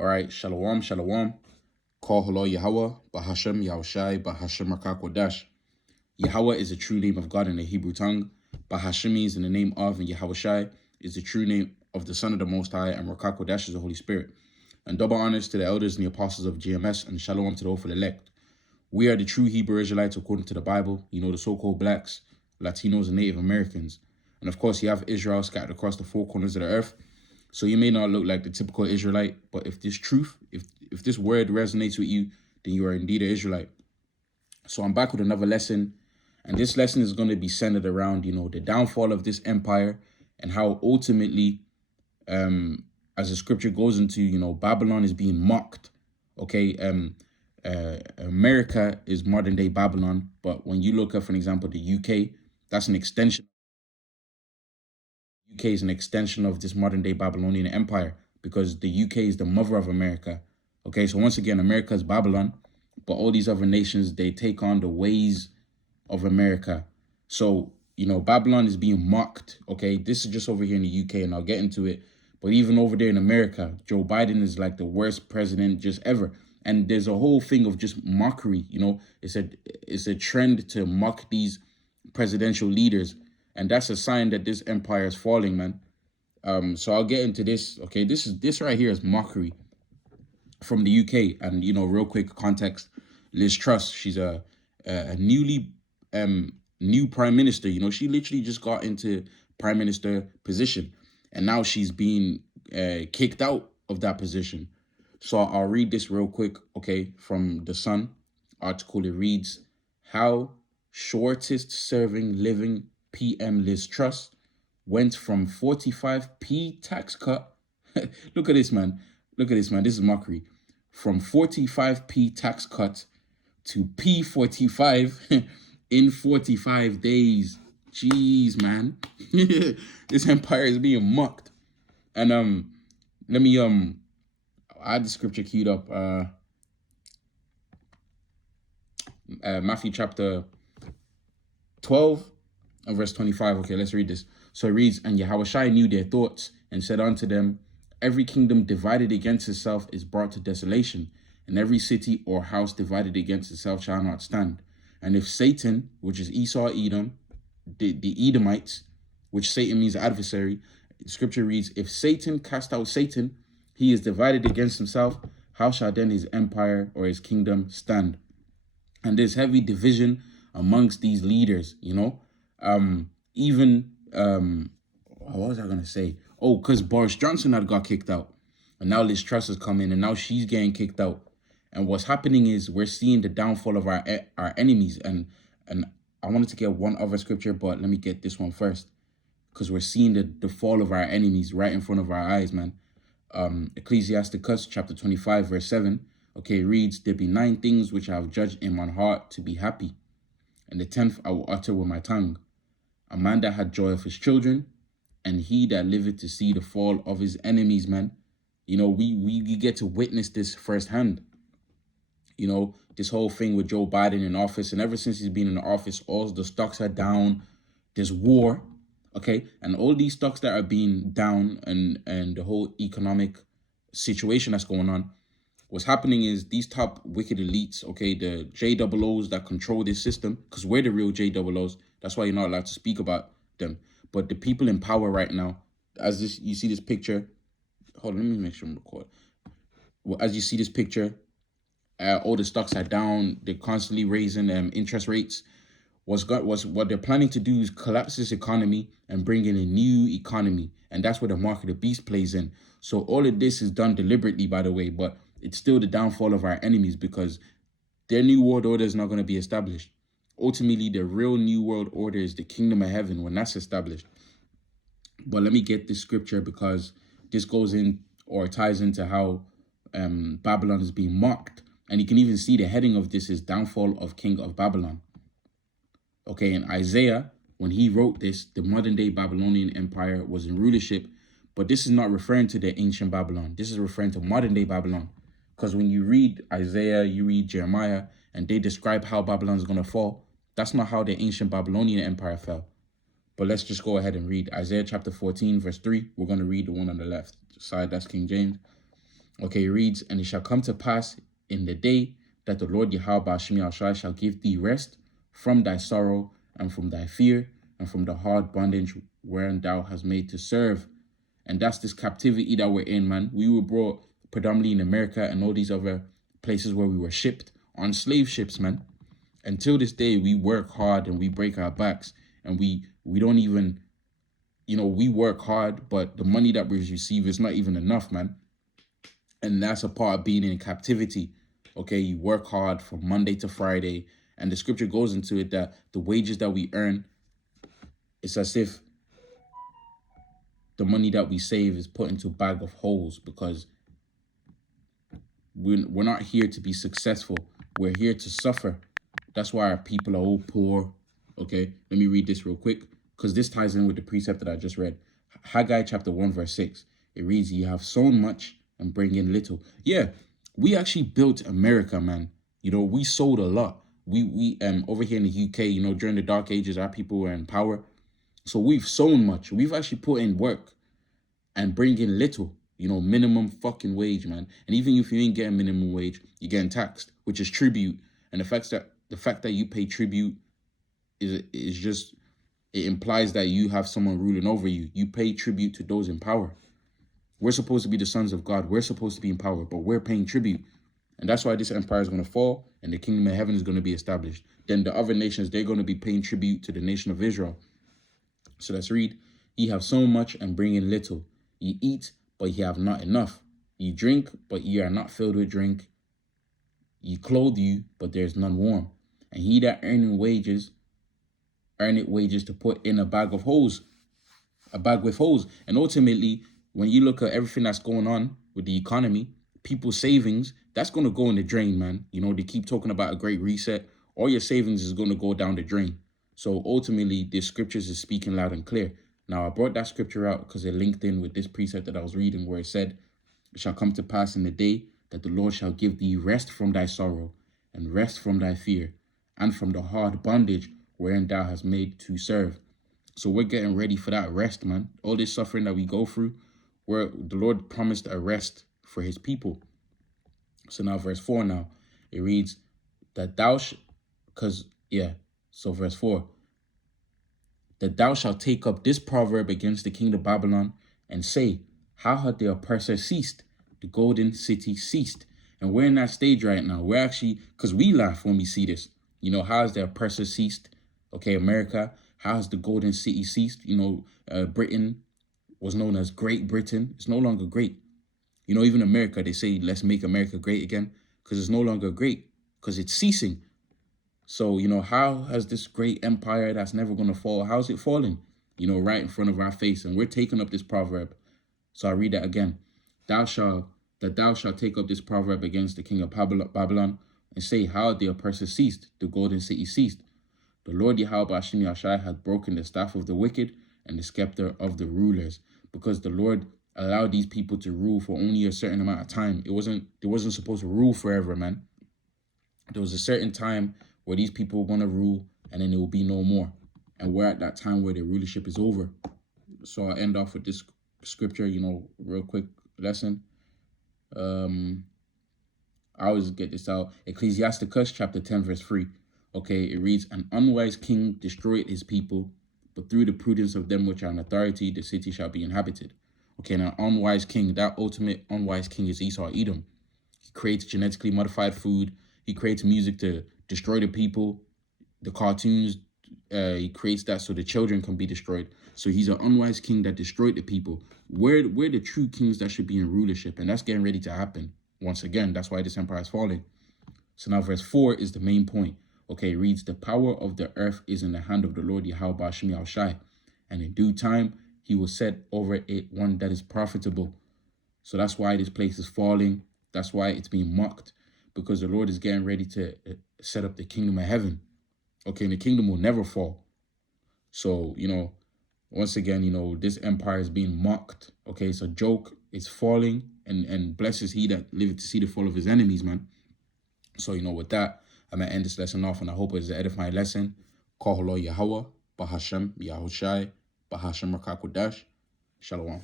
All right, Shalom, Shalom. Call hello Yahweh, Bahashem, Yahushai, Bahashem Rakakwadash. Yahweh is the true name of God in the Hebrew tongue. Bahashem means in the name of, and Yahushai is the true name of the Son of the Most High, and Rakakwadash is the Holy Spirit. And double honors to the elders and the apostles of GMS, and Shalom to the hopeful elect. We are the true Hebrew Israelites according to the Bible. You know, the so-called blacks, Latinos, and Native Americans. And of course, you have Israel scattered across the four corners of the earth. So you may not look like the typical Israelite, but if this truth, if this word resonates with you, then you are indeed an Israelite. So I'm back with another lesson, and this lesson is going to be centered around, you know, the downfall of this empire and how ultimately, as the scripture goes into, you know, Babylon is being mocked. Okay, America is modern day Babylon, but when you look at, for example, the UK, that's an extension. UK is an extension of this modern day Babylonian empire because the UK is the mother of America. Okay, so once again, America is Babylon, but all these other nations, they take on the ways of America. So, you know, Babylon is being mocked. Okay, this is just over here in the UK, and I'll get into it. But even over there in America, Joe Biden is like the worst president just ever. And there's a whole thing of just mockery. You know, it's a trend to mock these presidential leaders. And that's a sign that this empire is falling, man. So I'll get into this. Okay, this right here is mockery from the UK. And, you know, real quick context, Liz Truss, she's a newly new prime minister. You know, she literally just got into prime minister position, and now she's being kicked out of that position. So I'll read this real quick, okay, from The Sun article. It reads, how shortest serving living PM Liz Truss went from 45p tax cut. Look at this, man. Look at this, man. This is mockery. From 45p tax cut to P45 in 45 days. Jeez, man. This empire is being mocked. And let me I had the scripture queued up. Matthew chapter 12 and verse 25. Okay, let's read this. So it reads, and Yahushai knew their thoughts and said unto them, every kingdom divided against itself is brought to desolation, and every city or house divided against itself shall not stand. And if Satan, which is Esau, Edom, the Edomites, which Satan means adversary, scripture reads, if Satan cast out Satan, he is divided against himself, how shall then his empire or his kingdom stand? And there's heavy division amongst these leaders, you know. What was I going to say? Oh, because Boris Johnson had got kicked out. And now Liz Truss has come in, and now she's getting kicked out. And what's happening is we're seeing the downfall of our enemies. And I wanted to get one other scripture, but let me get this one first, because we're seeing the fall of our enemies right in front of our eyes, man. Ecclesiasticus chapter 25, verse 7. Okay, it reads, there be 9 things which I have judged in my heart to be happy, and the 10th I will utter with my tongue. A man that had joy of his children, and he that liveth to see the fall of his enemies, man. You know, we get to witness this firsthand. You know, this whole thing with Joe Biden in office, and ever since he's been in office, all the stocks are down. There's war, okay? And all these stocks that are being down, and the whole economic situation that's going on, what's happening is these top wicked elites, okay, the JOOs that control this system, because we're the real JOOs, that's why you're not allowed to speak about them. But the people in power right now, as this, you see this picture, hold on, let me make sure I'm recording. Well, as you see this picture, all the stocks are down. They're constantly raising interest rates. What they're planning to do is collapse this economy and bring in a new economy. And that's where the mark of the beast plays in. So all of this is done deliberately, by the way, but it's still the downfall of our enemies because their new world order is not going to be established. Ultimately, the real new world order is the kingdom of heaven when that's established. But let me get this scripture because this goes in or ties into how Babylon is being mocked. And you can even see the heading of this is downfall of king of Babylon. Okay, and Isaiah, when he wrote this, the modern day Babylonian empire was in rulership. But this is not referring to the ancient Babylon. This is referring to modern day Babylon. Because when you read Isaiah, you read Jeremiah, and they describe how Babylon is going to fall, that's not how the ancient Babylonian empire fell. But let's just go ahead and read Isaiah chapter 14, verse 3. We're going to read the one on the left side. That's King James. Okay, it reads, and it shall come to pass in the day that the Lord Yahweh Hashem Yahushai shall give thee rest from thy sorrow and from thy fear and from the hard bondage wherein thou hast made to serve. And that's this captivity that we're in, man. We were brought predominantly in America and all these other places where we were shipped on slave ships, man. Until this day, we work hard and we break our backs, and we don't even, we work hard, but the money that we receive is not even enough, man. And that's a part of being in captivity. Okay, you work hard from Monday to Friday, and the scripture goes into it that the wages that we earn, it's as if the money that we save is put into a bag of holes, because we're not here to be successful. We're here to suffer. That's why our people are all poor. Okay, let me read this real quick, because this ties in with the precept that I just read. Haggai chapter 1 verse 6. It reads, "You have sown much and bring in little." Yeah, we actually built America, man. We sold a lot. We over here in the UK, during the dark ages, our people were in power. So we've sown much. We've actually put in work and bring in little, minimum fucking wage, man. And even if you ain't getting minimum wage, you're getting taxed, which is tribute. And the fact that you pay tribute is just, it implies that you have someone ruling over you. You pay tribute to those in power. We're supposed to be the sons of God. We're supposed to be in power, but we're paying tribute. And that's why this empire is going to fall and the kingdom of heaven is going to be established. Then the other nations, they're going to be paying tribute to the nation of Israel. So let's read. Ye have sown much and bring in little. Ye eat, but ye have not enough. Ye drink, but ye are not filled with drink. Ye clothe you, but there is none warm. And he that earneth wages to put in a bag with holes. And ultimately, when you look at everything that's going on with the economy, people's savings, that's going to go in the drain, man. They keep talking about a great reset. All your savings is going to go down the drain. So ultimately, the scriptures is speaking loud and clear. Now, I brought that scripture out because it linked in with this precept that I was reading, where it said, "It shall come to pass in the day that the Lord shall give thee rest from thy sorrow and rest from thy fear and from the hard bondage wherein thou hast made to serve." So we're getting ready for that rest, man. All this suffering that we go through, where the Lord promised a rest for his people. So now verse 4 now, it reads that verse 4, that thou shalt take up this proverb against the king of Babylon and say, how hath the oppressor ceased? The golden city ceased. And we're in that stage right now. We're actually, because we laugh when we see this. How has the oppressor ceased? Okay, America, how has the golden city ceased? Britain was known as Great Britain. It's no longer great. Even America, they say, let's make America great again, because it's no longer great, because it's ceasing. So, how has this great empire that's never going to fall, how's it falling? Right in front of our face. And we're taking up this proverb. So I read that again. Thou shalt take up this proverb against the king of Babylon and say, how the oppressor ceased, the golden city ceased. The Lord Yahweh Hashem Yahushai hath broken the staff of the wicked and the scepter of the rulers, because the Lord allowed these people to rule for only a certain amount of time. They wasn't supposed to rule forever, man. There was a certain time where these people were going to rule, and then there will be no more. And we're at that time where their rulership is over. So I'll end off with this scripture, real quick lesson. I always get this out. Ecclesiasticus chapter 10 verse 3. Okay, it reads, an unwise king destroyed his people, but through the prudence of them which are in authority, the city shall be inhabited. Okay, now unwise king, that ultimate unwise king is Esau Edom. He creates genetically modified food. He creates music to destroy the people. The cartoons, he creates that so the children can be destroyed. So he's an unwise king that destroyed the people. We're the true kings that should be in rulership, and that's getting ready to happen. Once again, that's why this empire is falling. So now verse 4 is the main point. Okay, it reads, the power of the earth is in the hand of the Lord Yahweh Hashem Yahushai, and in due time he will set over it one that is profitable. So that's why this place is falling. That's why it's being mocked, because the Lord is getting ready to set up the kingdom of heaven. Okay, and the kingdom will never fall. So, once again, this empire is being mocked. Okay, it's a joke. It's falling, and blesses he that liveth to see the fall of his enemies, man. So, with that, I'm going to end this lesson off, and I hope it's an edifying lesson. Kahalo Yahweh, Bahashem Yahushai, Bahashem Rakakudash. Shalom.